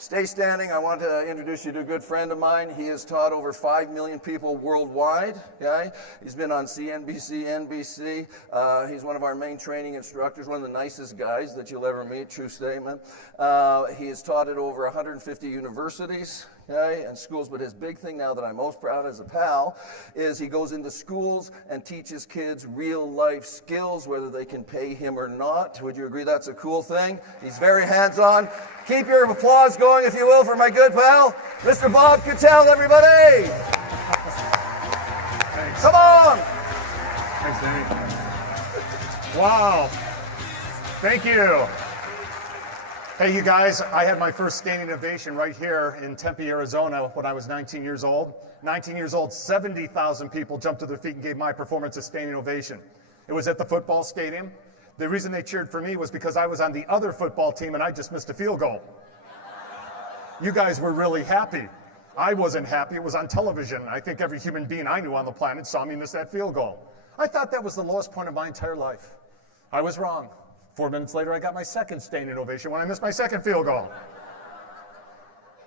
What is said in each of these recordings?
Stay standing. I want to introduce you to a good friend of mine. He has taught over 5 million people worldwide. Okay? He's been on CNBC, NBC. He's one of our main training instructors, one of the nicest guys that you'll ever meet, true statement. He has taught at over 150 universities. Okay, and schools, but his big thing now that I'm most proud as a pal is he goes into schools and teaches kids real life skills, whether they can pay him or not. Would you agree that's a cool thing? He's very hands-on. Keep your applause going, if you will, for my good pal, Mr. Bob Kittell, everybody. Thanks. Come on. Thanks, Danny. Wow. Thank you. Hey, you guys, I had my first standing ovation right here in Tempe, Arizona when I was 19 years old. 19 years old, 70,000 people jumped to their feet and gave my performance a standing ovation. It was at the football stadium. The reason they cheered for me was because I was on the other football team and I just missed a field goal. You guys were really happy. I wasn't happy. It was on television. I think every human being I knew on the planet saw me miss that field goal. I thought that was the lowest point of my entire life. I was wrong. 4 minutes later, I got my second standing ovation when I missed my second field goal.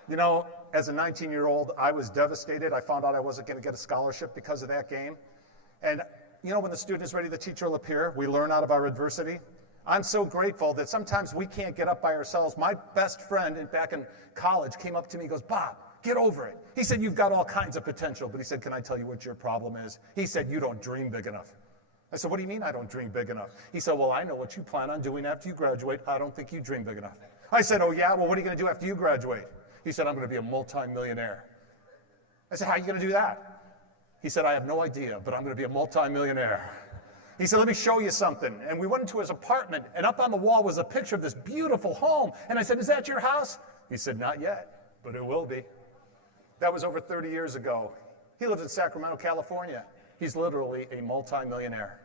You know, as a 19-year-old, I was devastated. I found out I wasn't going to get a scholarship because of that game. And, you know, when the student is ready, the teacher will appear. We learn out of our adversity. I'm so grateful that sometimes we can't get up by ourselves. My best friend back in college came up to me and goes, Bob, get over it. He said, you've got all kinds of potential. But he said, can I tell you what your problem is? He said, you don't dream big enough. I said, what do you mean I don't dream big enough? He said, well, I know what you plan on doing after you graduate. I don't think you dream big enough. I said, oh, yeah? Well, what are you going to do after you graduate? He said, I'm going to be a multimillionaire. I said, how are you going to do that? He said, I have no idea, but I'm going to be a multimillionaire. He said, let me show you something. And we went into his apartment, and up on the wall was a picture of this beautiful home. And I said, is that your house? He said, not yet, but it will be. That was over 30 years ago. He lives in Sacramento, California. He's literally a multimillionaire.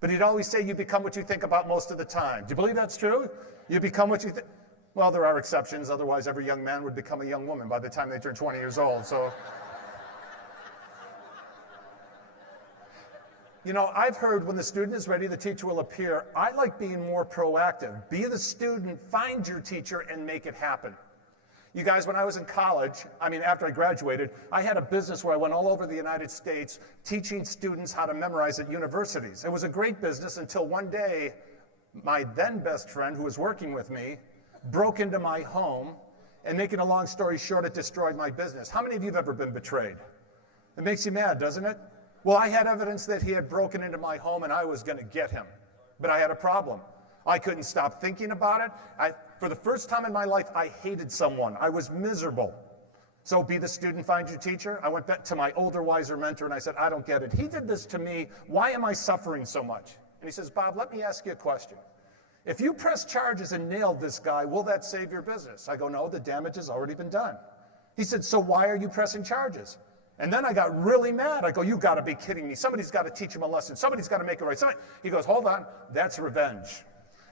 But he'd always say, you become what you think about most of the time. Do you believe that's true? You become what you think. Well, there are exceptions. Otherwise, every young man would become a young woman by the time they turn 20 years old. So, you know, I've heard when the student is ready, the teacher will appear. I like being more proactive. Be the student, find your teacher, and make it happen. You guys, when I was in college, after I graduated, I had a business where I went all over the United States teaching students how to memorize at universities. It was a great business until one day, my then best friend who was working with me broke into my home, and making a long story short, it destroyed my business. How many of you have ever been betrayed? It makes you mad, doesn't it? Well, I had evidence that he had broken into my home and I was going to get him. But I had a problem. I couldn't stop thinking about it. For the first time in my life, I hated someone. I was miserable. So be the student, find your teacher. I went back to my older, wiser mentor and I said, I don't get it. He did this to me. Why am I suffering so much? And he says, Bob, let me ask you a question. If you press charges and nailed this guy, will that save your business? I go, no, the damage has already been done. He said, so why are you pressing charges? And then I got really mad. I go, you got to be kidding me. Somebody's got to teach him a lesson. Somebody's got to make it right. He goes, hold on, that's revenge.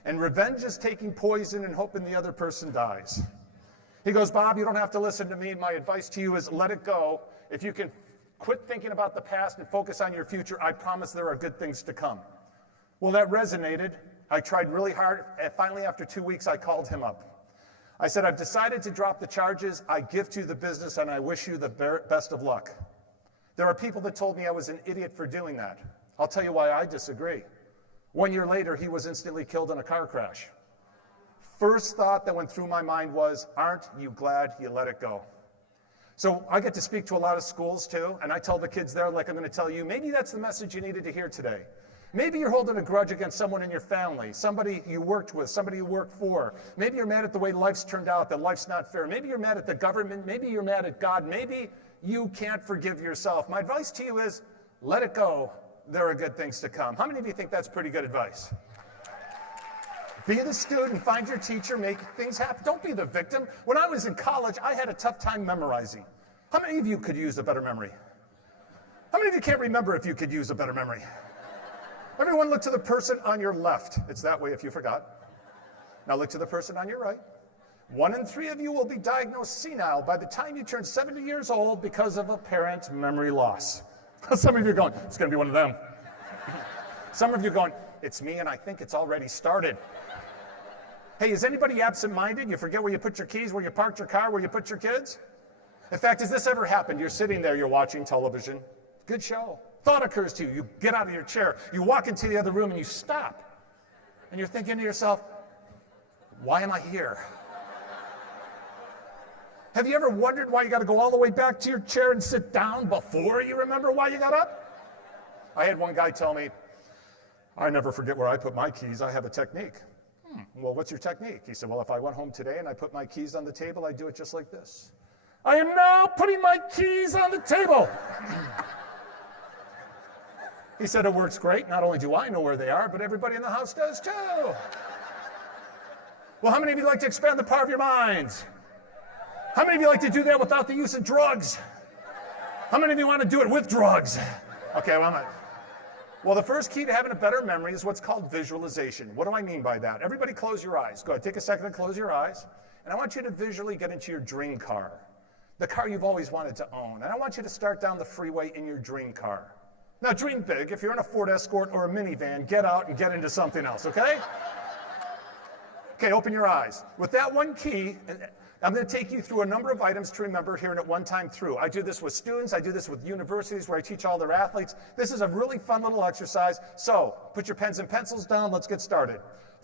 And revenge is taking poison and hoping the other person dies. He goes, Bob, you don't have to listen to me. My advice to you is let it go. If you can quit thinking about the past and focus on your future, I promise there are good things to come. Well, that resonated. I tried really hard. And finally, after 2 weeks, I called him up. I said, I've decided to drop the charges. I gift you the business, and I wish you the best of luck. There are people that told me I was an idiot for doing that. I'll tell you why I disagree. 1 year later, he was instantly killed in a car crash. First thought that went through my mind was, aren't you glad you let it go? So I get to speak to a lot of schools too, and I tell the kids there, like I'm going to tell you, maybe that's the message you needed to hear today. Maybe you're holding a grudge against someone in your family, somebody you worked with, somebody you worked for. Maybe you're mad at the way life's turned out, that life's not fair. Maybe you're mad at the government. Maybe you're mad at God. Maybe you can't forgive yourself. My advice to you is, let it go. There are good things to come. How many of you think that's pretty good advice? Be the student, find your teacher, make things happen. Don't be the victim. When I was in college, I had a tough time memorizing. How many of you could use a better memory? How many of you can't remember if you could use a better memory? Everyone look to the person on your left. It's that way if you forgot. Now look to the person on your right. 1 in 3 of you will be diagnosed senile by the time you turn 70 years old because of apparent memory loss. Some of you are going, it's going to be one of them. Some of you are going, it's me and I think it's already started. Hey, is anybody absent-minded? You forget where you put your keys, where you parked your car, where you put your kids? In fact, has this ever happened? You're sitting there, you're watching television. Good show. Thought occurs to you. You get out of your chair. You walk into the other room and you stop. And you're thinking to yourself, why am I here? Have you ever wondered why you got to go all the way back to your chair and sit down before you remember why you got up? I had one guy tell me, I never forget where I put my keys. I have a technique. Well, what's your technique? He said, well, if I went home today and I put my keys on the table, I do it just like this. I am now putting my keys on the table. He said, it works great. Not only do I know where they are, but everybody in the house does too. Well, how many of you like to expand the power of your minds? How many of you like to do that without the use of drugs? How many of you want to do it with drugs? Okay, well, the first key to having a better memory is what's called visualization. What do I mean by that? Everybody close your eyes. Go ahead, take a second and close your eyes. And I want you to visually get into your dream car, the car you've always wanted to own. And I want you to start down the freeway in your dream car. Now, dream big. If you're in a Ford Escort or a minivan, get out and get into something else, okay? Okay, open your eyes. With that one key, I'm going to take you through a number of items to remember here at one time through. I do this with students. I do this with universities where I teach all their athletes. This is a really fun little exercise. So put your pens and pencils down. Let's get started.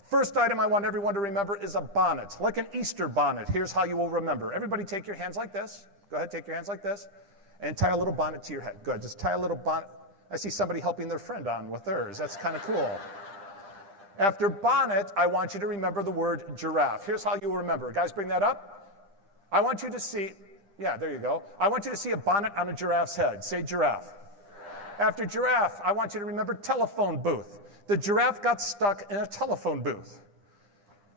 First item I want everyone to remember is a bonnet, like an Easter bonnet. Here's how you will remember. Everybody take your hands like this. Go ahead, take your hands like this. And tie a little bonnet to your head. Good, just tie a little bonnet. I see somebody helping their friend on with theirs. That's kind of cool. After bonnet, I want you to remember the word giraffe. Here's how you will remember. Guys, bring that up. I want you to see, yeah, there you go. I want you to see a bonnet on a giraffe's head. Say giraffe. After giraffe, I want you to remember telephone booth. The giraffe got stuck in a telephone booth.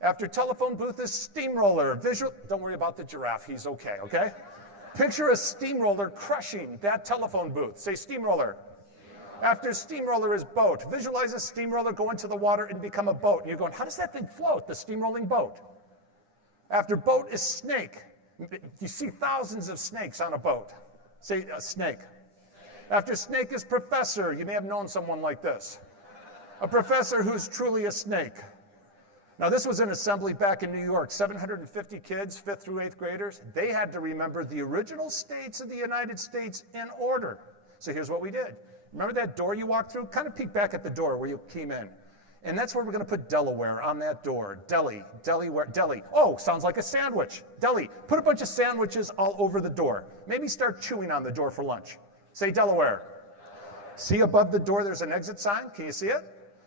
After telephone booth is steamroller. Visual, don't worry about the giraffe, he's okay, okay? Picture a steamroller crushing that telephone booth. Say steamroller. After steamroller is boat. Visualize a steamroller go into the water and become a boat. And you're going, how does that thing float, the steamrolling boat? After boat is snake. You see thousands of snakes on a boat. Say a snake. After snake is professor. You may have known someone like this. A professor who's truly a snake. Now, this was an assembly back in New York. 750 kids, 5th through 8th graders. They had to remember the original states of the United States in order. So here's what we did. Remember that door you walked through? Kind of peek back at the door where you came in. And that's where we're going to put Delaware on that door. Deli. Oh, sounds like a sandwich. Deli. Put a bunch of sandwiches all over the door. Maybe start chewing on the door for lunch. Say Delaware. See above the door there's an exit sign? Can you see it?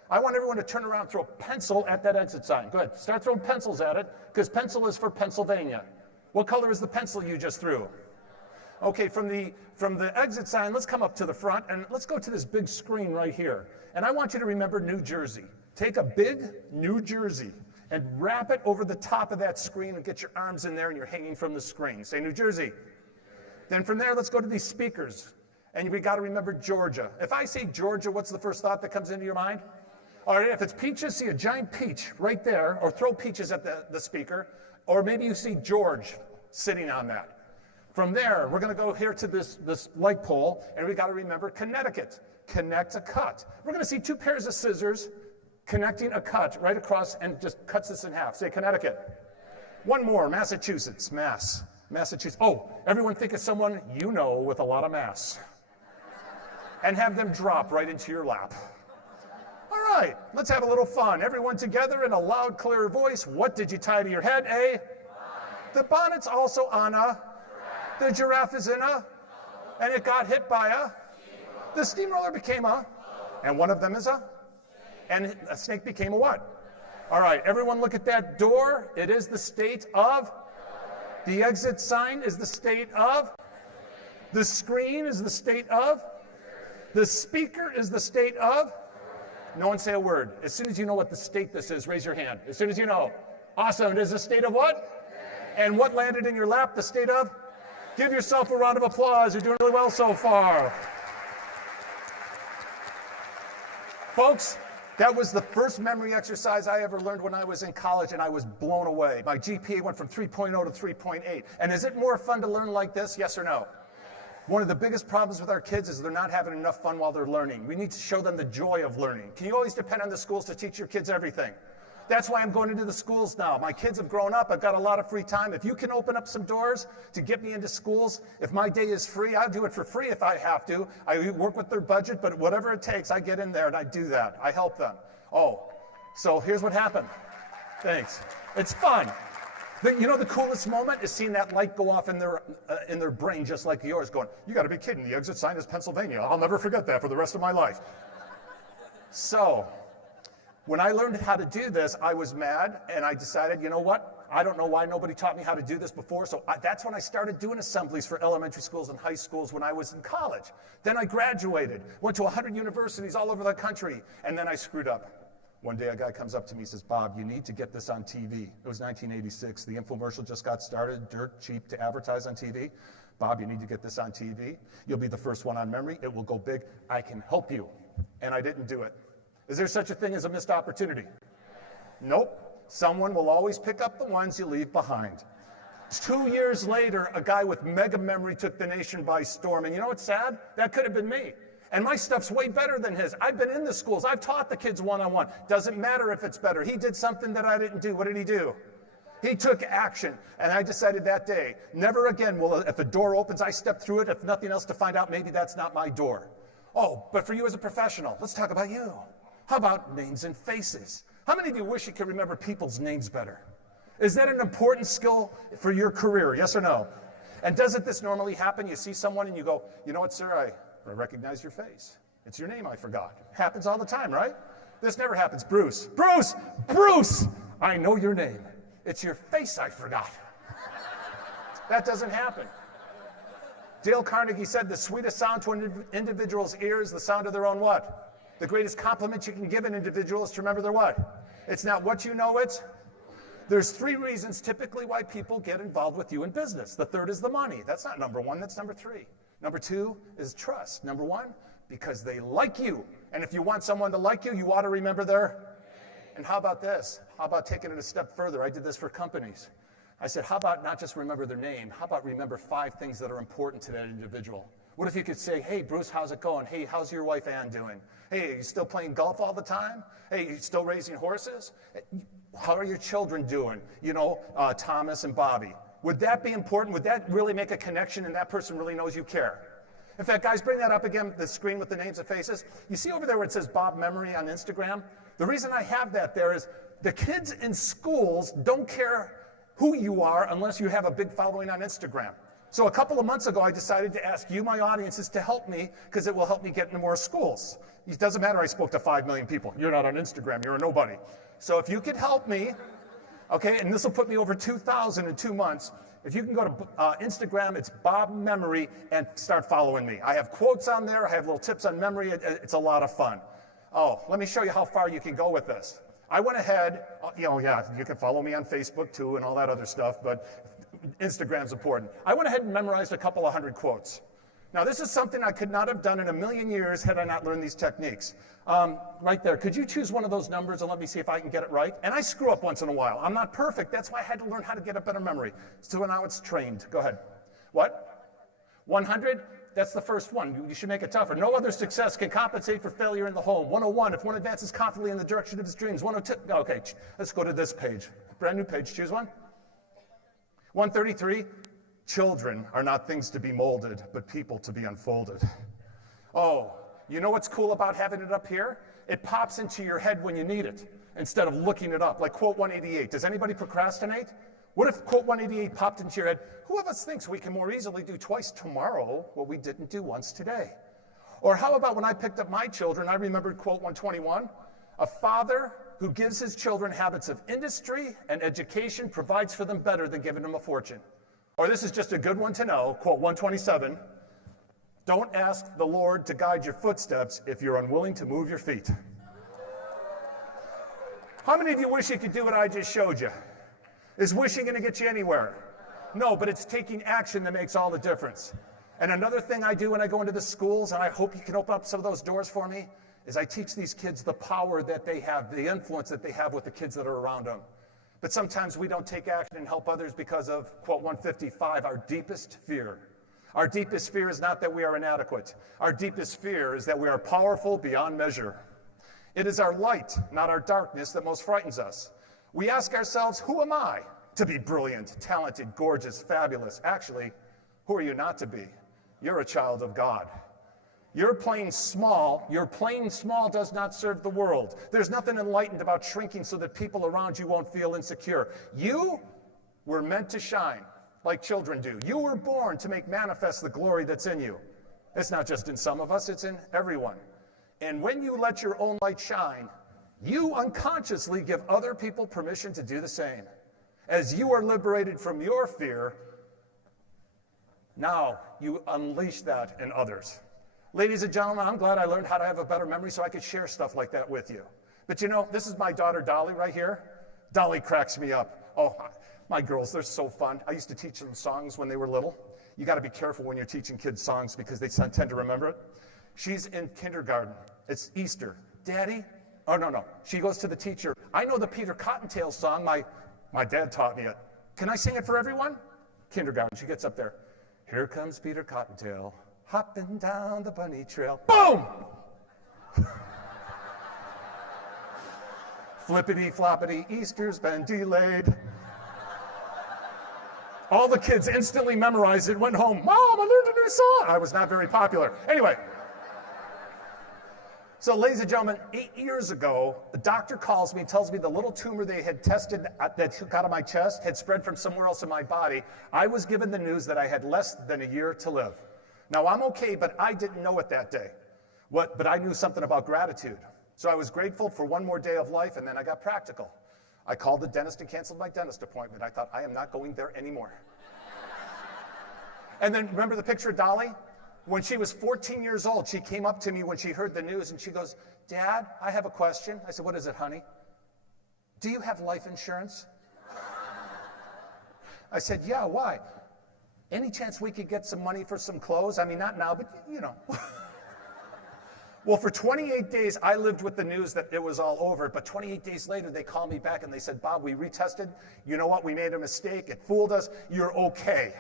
I want everyone to turn around and throw a pencil at that exit sign. Go ahead. Start throwing pencils at it, because pencil is for Pennsylvania. What color is the pencil you just threw? Okay, from the exit sign, let's come up to the front, and let's go to this big screen right here. And I want you to remember New Jersey. Take a big New Jersey and wrap it over the top of that screen and get your arms in there and you're hanging from the screen. Say New Jersey. Then from there, let's go to these speakers. And we got to remember Georgia. If I say Georgia, what's the first thought that comes into your mind? All right, if it's peaches, see a giant peach right there, or throw peaches at the speaker. Or maybe you see George sitting on that. From there, we're going to go here to this light pole, and we got to remember Connecticut. Connect a cut. We're going to see 2 pairs of scissors connecting a cut right across and just cuts this in half. Say Connecticut. One more, Massachusetts. Massachusetts. Oh, everyone think of someone you know with a lot of mass. And have them drop right into your lap. All right, let's have a little fun. Everyone together in a loud, clear voice. What did you tie to your head? The bonnet's also on a. The giraffe is in a. And it got hit by a. The steamroller became a. And one of them is a. And a snake became a what? All right, everyone look at that door. It is the state of. The exit sign is the state of. The screen is the state of. The speaker is the state of. No one say a word. As soon as you know what the state this is, raise your hand. As soon as you know. Awesome. It is the state of what? And what landed in your lap? The state of? Give yourself a round of applause. You're doing really well so far. Folks, that was the first memory exercise I ever learned when I was in college, and I was blown away. My GPA went from 3.0 to 3.8. And is it more fun to learn like this? Yes or no? One of the biggest problems with our kids is they're not having enough fun while they're learning. We need to show them the joy of learning. Can you always depend on the schools to teach your kids everything? That's why I'm going into the schools now. My kids have grown up. I've got a lot of free time. If you can open up some doors to get me into schools, if my day is free, I'll do it for free if I have to. I work with their budget, but whatever it takes, I get in there and I do that. I help them. Oh, so here's what happened. Thanks. It's fun. You know the coolest moment is seeing that light go off in their brain just like yours, going, you got to be kidding. The exit sign is Pennsylvania. I'll never forget that for the rest of my life. So when I learned how to do this, I was mad, and I decided, you know what? I don't know why nobody taught me how to do this before, so that's when I started doing assemblies for elementary schools and high schools when I was in college. Then I graduated, went to 100 universities all over the country, and then I screwed up. One day a guy comes up to me and says, Bob, you need to get this on TV. It was 1986. The infomercial just got started, dirt cheap to advertise on TV. Bob, you need to get this on TV. You'll be the first one on memory. It will go big. I can help you. And I didn't do it. Is there such a thing as a missed opportunity? Nope. Someone will always pick up the ones you leave behind. 2 years later, a guy with mega memory took the nation by storm. And you know what's sad? That could have been me. And my stuff's way better than his. I've been in the schools. I've taught the kids one-on-one. Doesn't matter if it's better. He did something that I didn't do. What did he do? He took action. And I decided that day, never again will, if a door opens, I step through it, if nothing else, to find out maybe that's not my door. Oh, but for you as a professional, let's talk about you. How about names and faces? How many of you wish you could remember people's names better? Is that an important skill for your career, yes or no? And doesn't this normally happen? You see someone and you go, you know what, sir, I recognize your face. It's your name I forgot. Happens all the time, right? This never happens. Bruce, Bruce, Bruce! I know your name. It's your face I forgot. That doesn't happen. Dale Carnegie said the sweetest sound to an individual's ear is the sound of their own what? The greatest compliment you can give an individual is to remember their what? It's not what you know, there's 3 reasons typically why people get involved with you in business. The third is the money. That's not number 1, that's number 3. Number 2 is trust. Number 1, because they like you. And if you want someone to like you, you ought to remember their. And how about this? How about taking it a step further? I did this for companies. I said, how about not just remember their name? How about remember 5 things that are important to that individual? What if you could say, hey, Bruce, how's it going? Hey, how's your wife Ann doing? Hey, are you still playing golf all the time? Hey, you still raising horses? How are your children doing? You know, Thomas and Bobby. Would that be important? Would that really make a connection and that person really knows you care? In fact, guys, bring that up again, the screen with the names and faces. You see over there where it says Bob Memory on Instagram? The reason I have that there is the kids in schools don't care who you are unless you have a big following on Instagram. So a couple of months ago, I decided to ask you, my audiences, to help me because it will help me get into more schools. It doesn't matter I spoke to 5 million people. You're not on Instagram. You're a nobody. So if you could help me, okay, and this will put me over 2,000 in 2 months. If you can go to Instagram, it's Bob Memory, and start following me. I have quotes on there. I have little tips on memory. It's a lot of fun. Oh, let me show you how far you can go with this. I went ahead, yeah, you can follow me on Facebook too and all that other stuff, but Instagram's important. I went ahead and memorized a couple of 100 quotes. Now, this is something I could not have done in a million years had I not learned these techniques. Right there, could you choose one of those numbers and let me see if I can get it right? And I screw up once in a while. I'm not perfect. That's why I had to learn how to get a better memory. So now it's trained. Go ahead. What? 100? That's the first one. You should make it tougher. No other success can compensate for failure in the home. 101, if one advances confidently in the direction of his dreams. 102, okay, let's go to this page. Brand new page, choose one. 133, children are not things to be molded, but people to be unfolded. Oh, you know what's cool about having it up here? It pops into your head when you need it, instead of looking it up, like quote 188. Does anybody procrastinate? What if quote 188 popped into your head? Who of us thinks we can more easily do twice tomorrow what we didn't do once today? Or how about when I picked up my children, I remembered quote 121, a father who gives his children habits of industry and education provides for them better than giving them a fortune. Or this is just a good one to know, quote 127, don't ask the Lord to guide your footsteps if you're unwilling to move your feet. How many of you wish you could do what I just showed you? Is wishing going to get you anywhere? No, but it's taking action that makes all the difference. And another thing I do when I go into the schools, and I hope you can open up some of those doors for me, is I teach these kids the power that they have, the influence that they have with the kids that are around them. But sometimes we don't take action and help others because of, quote 155, our deepest fear. Our deepest fear is not that we are inadequate. Our deepest fear is that we are powerful beyond measure. It is our light, not our darkness, that most frightens us. We ask ourselves, who am I to be brilliant, talented, gorgeous, fabulous? Actually, who are you not to be? You're a child of God. Your playing small does not serve the world. There's nothing enlightened about shrinking so that people around you won't feel insecure. You were meant to shine like children do. You were born to make manifest the glory that's in you. It's not just in some of us, it's in everyone. And when you let your own light shine, you unconsciously give other people permission to do the same. As you are liberated from your fear, now you unleash that in others. Ladies and gentlemen, I'm glad I learned how to have a better memory so I could share stuff like that with you. But you know, this is my daughter Dolly right here. Dolly cracks me up. Oh, my girls, they're so fun. I used to teach them songs when they were little. You got to be careful when you're teaching kids songs because they tend to remember it. She's in kindergarten. It's Easter. Daddy? Oh, no. She goes to the teacher. I know the Peter Cottontail song. My dad taught me it. Can I sing it for everyone? Kindergarten. She gets up there. Here comes Peter Cottontail, hopping down the bunny trail. Boom! Flippity floppity, Easter's been delayed. All the kids instantly memorized it, went home. Mom, I learned a new song. I was not very popular. Anyway. So, ladies and gentlemen, 8 years ago, the doctor calls me and tells me the little tumor they had tested that took out of my chest had spread from somewhere else in my body. I was given the news that I had less than a year to live. Now, I'm okay, but I didn't know it that day. But I knew something about gratitude. So I was grateful for one more day of life, and then I got practical. I called the dentist and canceled my dentist appointment. I thought, I am not going there anymore. And then, remember the picture of Dolly? When she was 14 years old, she came up to me when she heard the news and she goes, Dad, I have a question. I said, what is it, honey? Do you have life insurance? I said, yeah, why? Any chance we could get some money for some clothes? I mean, not now, but you know. Well, for 28 days, I lived with the news that it was all over. But 28 days later, they called me back and they said, Bob, we retested. You know what? We made a mistake. It fooled us. You're okay.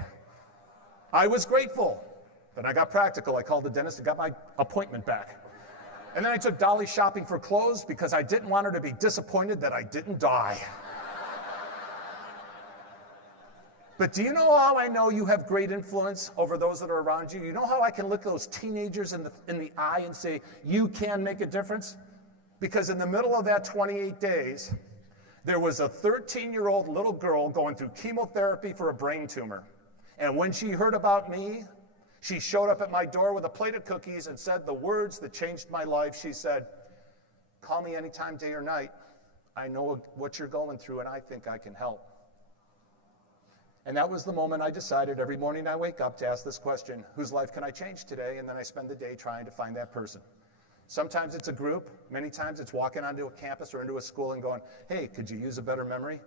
I was grateful. Then I got practical. I called the dentist and got my appointment back. And then I took Dolly shopping for clothes because I didn't want her to be disappointed that I didn't die. But do you know how I know you have great influence over those that are around you? You know how I can look those teenagers in the eye and say, you can make a difference? Because in the middle of that 28 days, there was a 13-year-old little girl going through chemotherapy for a brain tumor. And when she heard about me, she showed up at my door with a plate of cookies and said the words that changed my life. She said, call me anytime, day or night. I know what you're going through and I think I can help. And that was the moment I decided every morning I wake up to ask this question, whose life can I change today? And then I spend the day trying to find that person. Sometimes it's a group. Many times it's walking onto a campus or into a school and going, hey, could you use a better memory?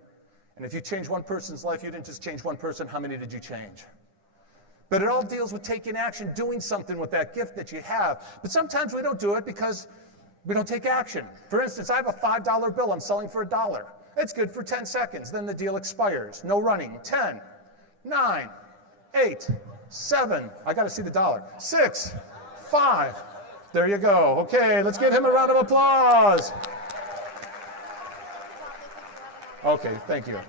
And if you change one person's life, you didn't just change one person, how many did you change? But it all deals with taking action, doing something with that gift that you have. But sometimes we don't do it because we don't take action. For instance, I have a $5 bill I'm selling for $1. It's good for 10 seconds. Then the deal expires. No running. 10, 9, 8, 7. I got to see the dollar. 6, 5. There you go. Okay, let's give him a round of applause. Okay, thank you.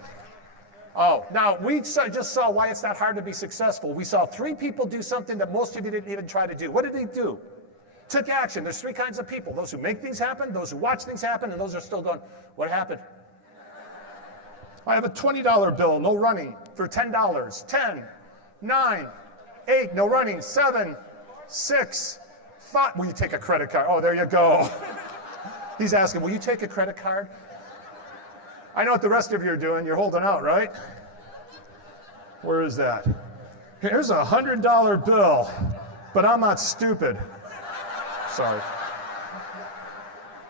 Oh, now we just saw why it's not hard to be successful. We saw 3 people do something that most of you didn't even try to do. What did they do? Took action. There's 3 kinds of people. Those who make things happen, those who watch things happen, and those who are still going, what happened? I have a $20 bill, no running, for $10. 10, 9, 8, no running, 7, 6, 5. Will you take a credit card? Oh, there you go. He's asking, will you take a credit card? I know what the rest of you are doing. You're holding out, right? Where is that? Here's a $100 bill, but I'm not stupid. Sorry.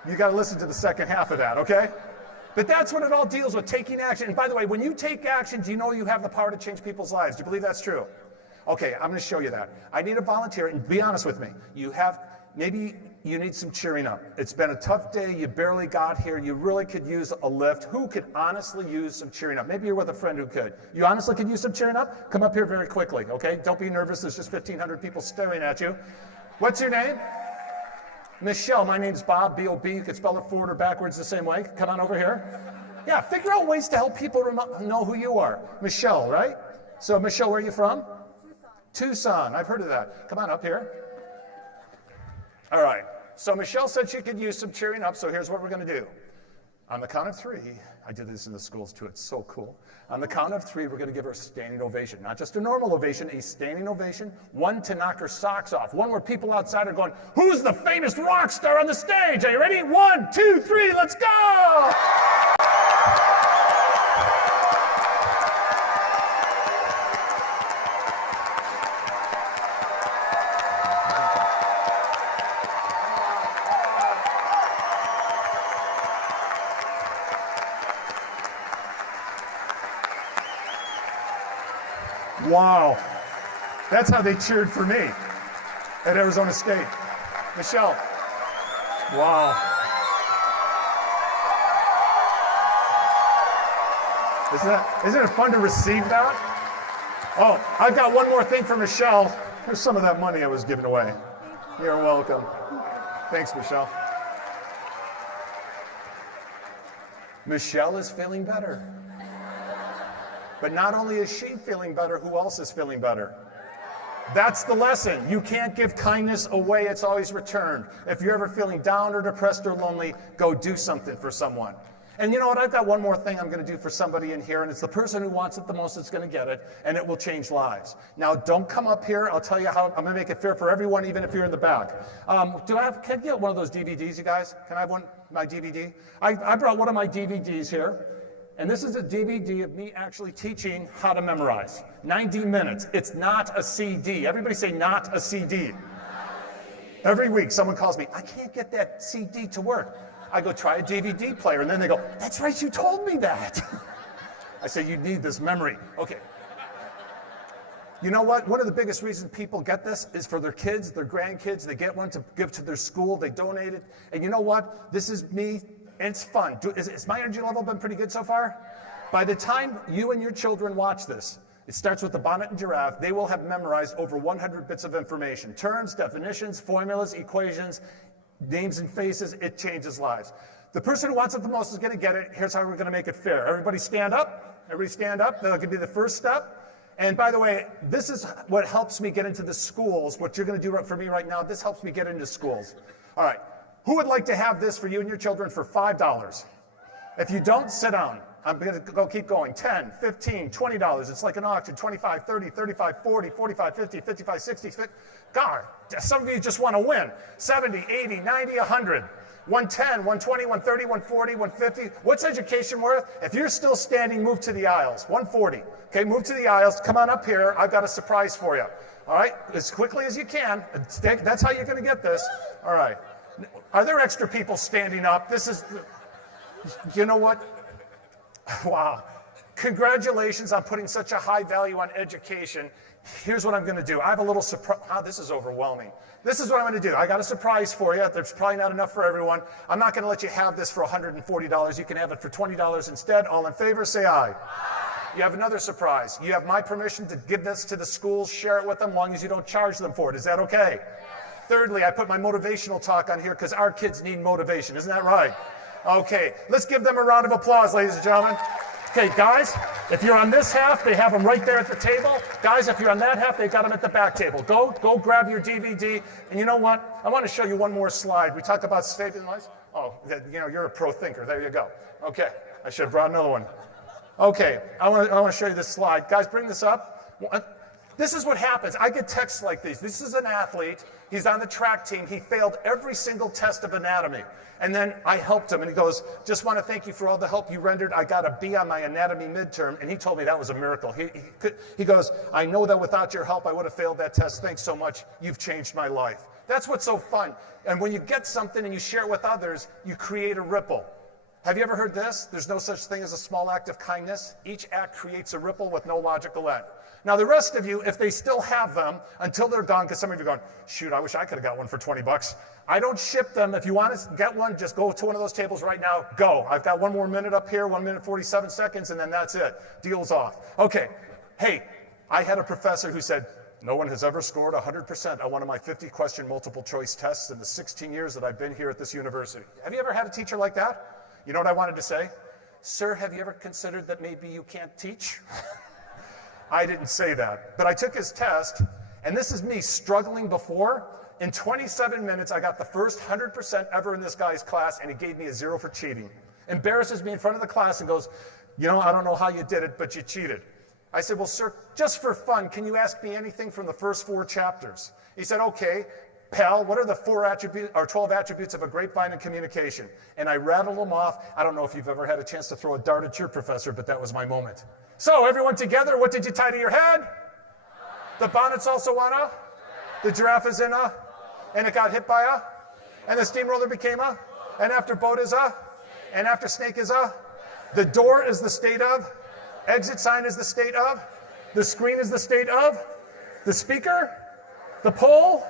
You got to listen to the second half of that, okay? But that's what it all deals with, taking action. And by the way, when you take action, do you know you have the power to change people's lives? Do you believe that's true? Okay, I'm going to show you that. I need a volunteer, and be honest with me. Maybe you need some cheering up. It's been a tough day. You barely got here. You really could use a lift. Who could honestly use some cheering up? Maybe you're with a friend who could. You honestly could use some cheering up? Come up here very quickly, okay? Don't be nervous. There's just 1,500 people staring at you. What's your name? Michelle. My name's Bob, B-O-B. You could spell it forward or backwards the same way. Come on over here. Yeah, figure out ways to help people know who you are. Michelle, right? So Michelle, where are you from? Tucson. I've heard of that. Come on up here. All right. So Michelle said she could use some cheering up, so here's what we're going to do. On the count of three, I did this in the schools too, it's so cool. On the count of three, we're going to give her a standing ovation. Not just a normal ovation, a standing ovation. One to knock her socks off. One where people outside are going, who's the famous rock star on the stage? Are you ready? 1, 2, 3, let's go! Wow, that's how they cheered for me at Arizona State. Michelle, wow. Isn't it fun to receive that? Oh, I've got one more thing for Michelle. Here's some of that money I was giving away. You're welcome. Thanks, Michelle. Michelle is feeling better. But not only is she feeling better, who else is feeling better? That's the lesson. You can't give kindness away, it's always returned. If you're ever feeling down or depressed or lonely, go do something for someone. And you know what, I've got one more thing I'm going to do for somebody in here, and it's the person who wants it the most that's going to get it, and it will change lives. Now, don't come up here. I'll tell you how I'm going to make it fair for everyone, even if you're in the back. Can I get one of those DVDs, you guys? Can I have my DVD? I brought one of my DVDs here. And this is a DVD of me actually teaching how to memorize. 90 minutes. It's not a CD. Everybody say not a CD. Every week someone calls me, I can't get that CD to work. I go, try a DVD player. And then they go, that's right, you told me that. I say, you need this memory. Okay. You know what? One of the biggest reasons people get this is for their kids, their grandkids. They get one to give to their school. They donate it. And you know what? This is me. It's fun. Has my energy level been pretty good so far? By the time you and your children watch this, it starts with the bonnet and giraffe. They will have memorized over 100 bits of information. Terms, definitions, formulas, equations, names and faces. It changes lives. The person who wants it the most is going to get it. Here's how we're going to make it fair. Everybody stand up. Everybody stand up. That could be the first step. And by the way, this is what helps me get into the schools. What you're going to do for me right now, this helps me get into schools. All right. Who would like to have this for you and your children for $5? If you don't, sit down. I'm going to keep going. 10, 15, $20. It's like an auction. 25, 30, 35, 40, 45, 50, 55, 60. God, some of you just want to win. 70, 80, 90, 100. 110, 120, 130, 140, 150. What's education worth? If you're still standing, move to the aisles. 140. Okay, move to the aisles. Come on up here. I've got a surprise for you. All right, as quickly as you can. That's how you're going to get this. All right. Are there extra people standing up? This is, you know what? Wow. Congratulations on putting such a high value on education. Here's what I'm going to do. I have a little surprise. Oh, this is overwhelming. This is what I'm going to do. I got a surprise for you. There's probably not enough for everyone. I'm not going to let you have this for $140. You can have it for $20 instead. All in favor, say aye. You have another surprise. You have my permission to give this to the schools, share it with them, as long as you don't charge them for it. Is that okay? Thirdly, I put my motivational talk on here because our kids need motivation. Isn't that right? Okay, let's give them a round of applause, ladies and gentlemen. Okay, guys, if you're on this half, they have them right there at the table. Guys, if you're on that half, they've got them at the back table. Go grab your DVD. And you know what? I want to show you one more slide. We talk about saving lives. Oh, you're a pro thinker. There you go. Okay, I should have brought another one. Okay, I want to show you this slide. Guys, bring this up. This is what happens. I get texts like these. This is an athlete. He's on the track team. He failed every single test of anatomy. And then I helped him, and he goes, just want to thank you for all the help you rendered. I got a B on my anatomy midterm, and he told me that was a miracle. He goes, I know that without your help, I would have failed that test. Thanks so much. You've changed my life. That's what's so fun. And when you get something and you share it with others, you create a ripple. Have you ever heard this? There's no such thing as a small act of kindness. Each act creates a ripple with no logical end. Now, the rest of you, if they still have them until they're gone, because some of you are going, shoot, I wish I could have got one for 20 bucks. I don't ship them. If you want to get one, just go to one of those tables right now. Go. I've got one more minute up here, 1 minute, 47 seconds, and then that's it. Deal's off. Okay. Hey, I had a professor who said, no one has ever scored 100% on one of my 50-question multiple choice tests in the 16 years that I've been here at this university. Have you ever had a teacher like that? You know what I wanted to say? "Sir, have you ever considered that maybe you can't teach?" I didn't say that, but I took his test, and this is me struggling before. In 27 minutes, I got the first 100% ever in this guy's class, and he gave me a 0 for cheating. Embarrasses me in front of the class and goes, "You know, I don't know how you did it, but you cheated." I said, "Well, sir, just for fun, can you ask me anything from the first 4 chapters?" He said, "Okay, pal, what are the 12 attributes of a grapevine in communication?" And I rattled them off. I don't know if you've ever had a chance to throw a dart at your professor, but that was my moment. So everyone together, what did you tie to your head? The bonnet's also on a, the giraffe is in a, and it got hit by a, and the steamroller became a, and after boat is a, and after snake is a, the door is the state of, exit sign is the state of, the screen is the state of, the speaker, the pole,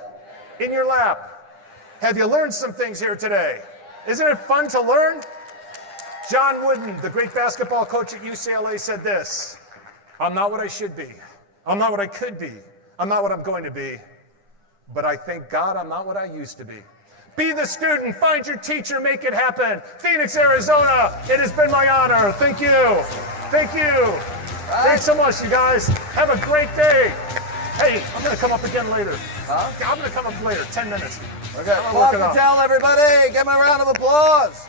in your lap. Have you learned some things here today? Isn't it fun to learn? John Wooden, the great basketball coach at UCLA, said this: "I'm not what I should be. I'm not what I could be. I'm not what I'm going to be. But I thank God I'm not what I used to be." Be the student, find your teacher, make it happen. Phoenix, Arizona, it has been my honor. Thank you. Thank you. Thanks so much, you guys. Have a great day. Hey, I'm going to come up again later. Huh? I'm going to come up later, 10 minutes. Okay, Bob Kittell, everybody. Give him a round of applause.